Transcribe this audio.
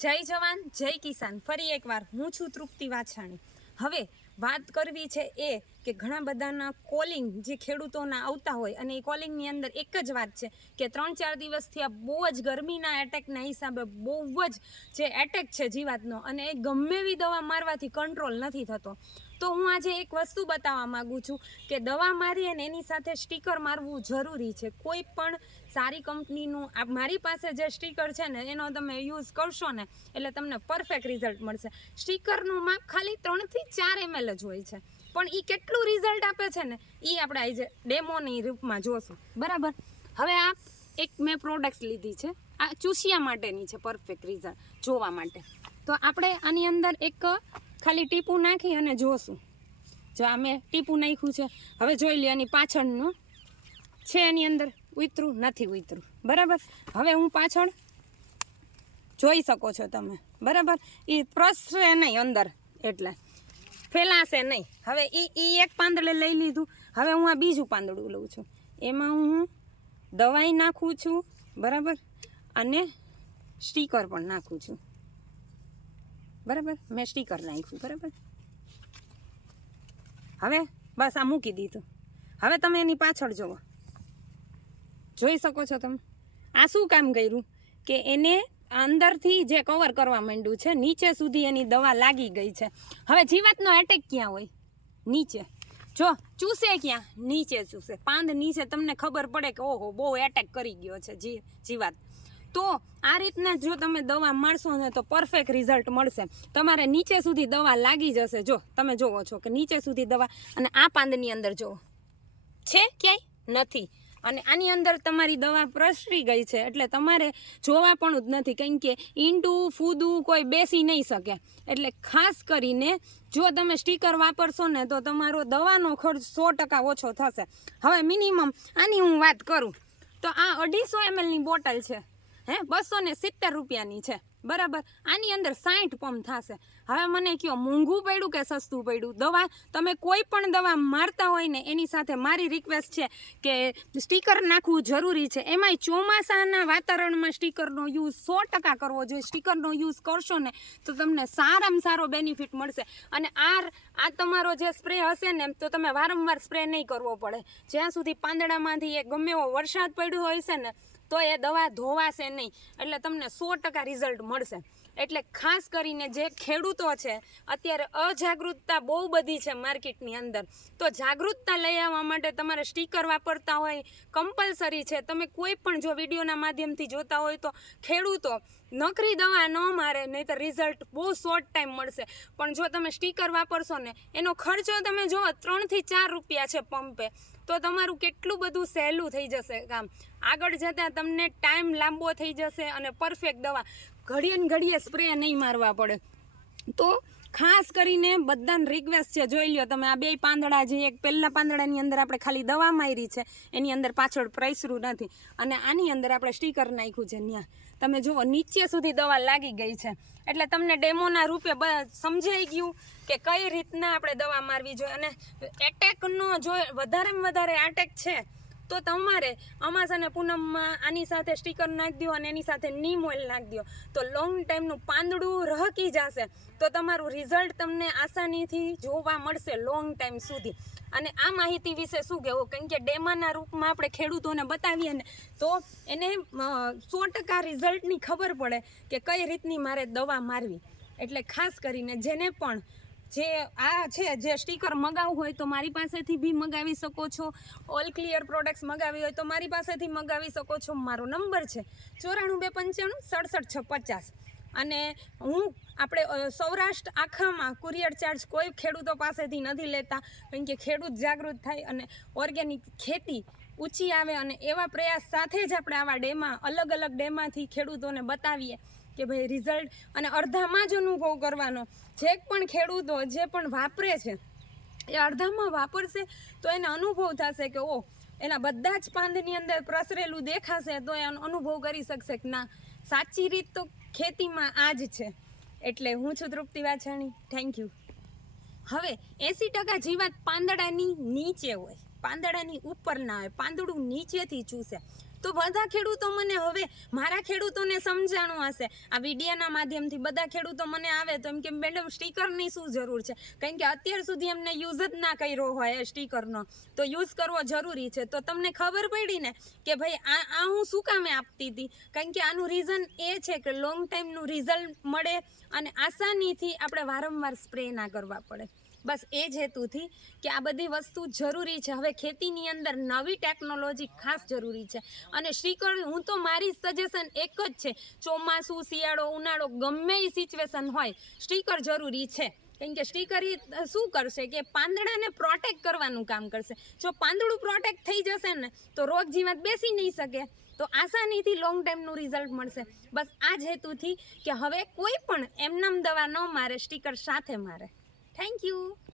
જય જવાન, જય કિસાન. ફરી એકવાર હું છું તૃપ્તિ વાછાણી. હવે વાત કરવી છે એ કે ઘણા બધાના કોલિંગ જે ખેડૂતોના આવતા હોય અને એ કોલિંગની અંદર એક જ વાત છે કે ત્રણ ચાર દિવસથી આ બહુ જ ગરમીના એટેકના હિસાબે બહુ જ જે એટેક છે જીવાતનો અને એ ગમે એવી દવા મારવાથી કંટ્રોલ નથી થતો. તો હું આજે એક વસ્તુ બતાવવા માગું છું કે દવા મારી અને એની સાથે સ્ટીકર મારવું જરૂરી છે. કોઈ પણ સારી કંપનીનું આ મારી પાસે જે સ્ટીકર છે ને, એનો તમે યુઝ કરશો ને, એટલે તમને પરફેક્ટ રિઝલ્ટ મળશે. સ્ટીકરનું માપ ખાલી ત્રણથી ચાર એમએલ જ હોય છે. પણ એ કેટલું રિઝલ્ટ આપે છે ને એ આપણે આજે ડેમોની રૂપમાં જોશું. બરાબર? હવે આ એક મેં પ્રોડક્ટ્સ લીધી છે. આ ચૂસિયા માટેની છે પરફેક્ટ રિઝલ્ટ જોવા માટે. તો આપણે આની અંદર એક ખાલી ટીપું નાખી અને જોશું. જો આ મેં ટીપું નાખ્યું છે. હવે જોઈ લે એની પાછળનું. છે એની અંદર. ઉતરું, નથી ઉતરું. બરાબર? હવે હું પાછળ જોઈ શકો છો તમે. બરાબર? એ પ્રસરે નહીં અંદર. એટલે ફેલાશે નહીં. હવે એ એ એક પાંદડે લઈ લીધું. હવે હું આ બીજું પાંદડું લઉં છું. એમાં હું દવાઈ નાખું છું, બરાબર? અને સ્ટીકર પણ નાખું છું. બરાબર? મેં સ્ટીકર નાખ્યું, બરાબર? હવે બસ આ મૂકી દીધું. હવે તમે એની પાછળ જુઓ જોઈ શકો છો તમે. આ શું કામ કર્યું? કે એને અંદરથી જે કવર કરવા માંડ્યું છે, નીચે સુધી એની દવા લાગી ગઈ છે. હવે જીવાતનો એટેક ક્યાં હોય? નીચે. જો, ચૂસે ક્યાં? નીચે ચૂસે. પાંદ નીચે તમને ખબર પડે કે ઓહો, બહુ એટેક કરી ગયો છે જી, જીવાત. તો આ રીતના જો તમે દવા મારશો ને તો પરફેક્ટ રિઝલ્ટ મળશે. તમારે નીચે સુધી દવા લાગી જશે. જો, તમે જોવો છો કે નીચે સુધી દવા અને આ પાંદની અંદર જુઓ છે ક્યાંય? નથી. અને આની અંદર તમારી દવા પ્રસરી ગઈ છે, એટલે તમારે જોવા પણ જ નથી, કેમ કે ઈંડું, ફૂદું કોઈ બેસી નહીં શકે. એટલે ખાસ કરીને જો તમે સ્ટીકર વાપરશો ને, તો તમારો દવાનો ખર્ચ સો ટકા ઓછો થશે. હવે મિનિમમ આની હું વાત કરું. તો આ અઢીસો એમએલની બોટલ છે, હે, બસો ને સિત્તેર રૂપિયાની છે. બરાબર? આની અંદર સાઠ પંપ થશે. હવે મને કયો, મોંઘું પડ્યું કે સસ્તું પડ્યું? દવા, તમે કોઈ પણ દવા મારતા હોય ને, એની સાથે મારી રિક્વેસ્ટ છે કે સ્ટીકર નાખવું જરૂરી છે. એમાંય ચોમાસાના વાતાવરણમાં સ્ટીકરનો યુઝ સો ટકા કરવો જોઈએ. સ્ટીકરનો યુઝ કરશો ને, તો તમને સારામાં સારો બેનિફિટ મળશે. અને આ આ તમારો જે સ્પ્રે હશે ને તો તમે વારંવાર સ્પ્રે નહીં કરવો પડે. જ્યાં સુધી પાંદડામાંથી એ ગમે એવો વરસાદ પડ્યો હોય છે ને તો એ દવા ધોવાશે નહીં. એટલે તમને સો ટકા રિઝલ્ટ મળશે. એટલે ખાસ કરીને જે ખેડૂતો છે, અત્યારે અજાગૃતતા બહુ બધી છે માર્કેટની અંદર. તો જાગૃતતા લઈ આવવા માટે તમારે સ્ટીકર વાપરતા હોય કમ્પલસરી છે. તમે કોઈ પણ જો વિડીયોના માધ્યમથી જોતા હોય તો ખેડૂતો નકરી દવા ન મારે નહીં તો રિઝલ્ટ બહુ શોર્ટ ટાઈમ મળશે. પણ જો તમે સ્ટીકર વાપરશો ને, એનો ખર્ચો તમે જુઓ, ત્રણથી ચાર રૂપિયા છે પંપે તો તમારું કેટલું બધું સહેલું થઈ જશે કામ. આગળ જતાં તમને ટાઈમ લાંબો થઈ જશે અને પરફેક્ટ દવા. ઘડીએ ને ઘડીએ સ્પ્રે નહીં મારવા પડે. તો ખાસ કરીને બધાને રિક્વેસ્ટ છે, જોઈ લ્યો તમે, આ બે પાંદડા જે એક પહેલાં પાંદડાની અંદર આપણે ખાલી દવા મારી છે, એની અંદર પાછળ પ્રાઇસરું નથી. અને આની અંદર આપણે સ્ટીકર નાખ્યું છે ત્યાં તમે જુઓ, નીચે સુધી દવા લાગી ગઈ છે. એટલે તમને ડેમોના રૂપે સમજાઈ ગયું કે કઈ રીતના આપણે દવા મારવી જોઈએ. અને એટેકનો જો વધારેમાં વધારે એટેક છે તો તમારે અમાસ અને પૂનમમાં આની સાથે સ્ટીકર નાખી દો અને એની સાથે નીમ ઓઇલ નાખી દો તો લોંગ ટાઈમનું પાંદડું રહકી જશે. તો તમારું રિઝલ્ટ તમને આસાનીથી જોવા મળશે લોંગ ટાઈમ સુધી. અને આ માહિતી વિશે શું કહેવું? કેમ કે ડેમાના રૂપમાં આપણે ખેડૂતોને બતાવીએ ને, તો એને સો ટકા રિઝલ્ટની ખબર પડે કે કઈ રીતની મારે દવા મારવી. એટલે ખાસ કરીને જેને પણ જે આ છે, જે સ્ટીકર મગાવવું હોય તો મારી પાસેથી બી મગાવી શકો છો. ઓલ ક્લિયર પ્રોડક્ટ્સ મગાવી હોય તો મારી પાસેથી મગાવી શકો છો. મારો નંબર છે ચોરાણું બે પંચાણું, સડસઠ છ પચાસ. અને હું આપણે સૌરાષ્ટ્ર આખામાં કુરિયર ચાર્જ કોઈ ખેડૂતો પાસેથી નથી લેતા. કેમ કે ખેડૂત જાગૃત થાય અને ઓર્ગેનિક ખેતી ઊંચી આવે અને એવા પ્રયાસ સાથે જ આપણે આવા ડેમાં, અલગ અલગ ડેમાંથી ખેડૂતોને બતાવીએ. કે ભાઈ રિઝલ્ટ અને અડધામાં જ અનુભવ કરવાનો. જે પણ ખેડૂતો જે પણ વાપરે છે, એ અડધામાં વાપરશે તો એને અનુભવ થશે કે ઓ એના બધા જ પાંદની અંદર પ્રસરેલું દેખાશે તો એ અનુભવ કરી શકશે કે ના, સાચી રીત તો ખેતીમાં આ જ છે. એટલે હું છું તૃપ્તિ વાછાણી. થેન્ક યુ હવે એંસી ટકા જીવાત પાંદડાની નીચે હોય. પાંદડાની ઉપર ના હોય. પાંદડું નીચેથી ચૂસે. તો બધા ખેડૂતો મને હવે મારા ખેડૂતોને સમજાણું હશે. આ વિડીયાના માધ્યમથી બધા ખેડૂતો મને આવે તો એમ કે, મેડમ, સ્ટીકરની શું જરૂર છે? કારણ કે અત્યાર સુધી એમને યુઝ જ ના કર્યો હોય સ્ટીકરનો. તો યુઝ કરવો જરૂરી છે. તો તમને ખબર પડી ને કે ભાઈ, આ આ હું શું કામે આપતી હતી કારણ કે આનું રીઝન એ છે કે લોંગ ટાઈમનું રિઝલ્ટ મળે અને આસાનીથી આપણે વારંવાર સ્પ્રે ના કરવા પડે. બસ એ જ હેતુથી કે આ બધી વસ્તુ જરૂરી છે. હવે ખેતીની અંદર નવી ટેકનોલોજી ખાસ જરૂરી છે. અને સ્ટીકર હું તો મારી સજેશન એક જ છે. ચોમાસું, શિયાળો, ઉનાળો ગમે એ સિચ્યુએશન હોય સ્ટીકર જરૂરી છે. કેમ કે સ્ટીકર એ શું કરશે કે પાંદડાને પ્રોટેક્ટ કરવાનું કામ કરશે. જો પાંદડું પ્રોટેક્ટ થઈ જશે ને, તો રોગ જીવાત બેસી નહીં શકે. તો આસાનીથી લોંગ ટાઈમનું રિઝલ્ટ મળશે. બસ આ જ હેતુથી કે હવે કોઈ પણ એમનામ દવા ન મારે સ્ટીકર સાથે મારે. Thank you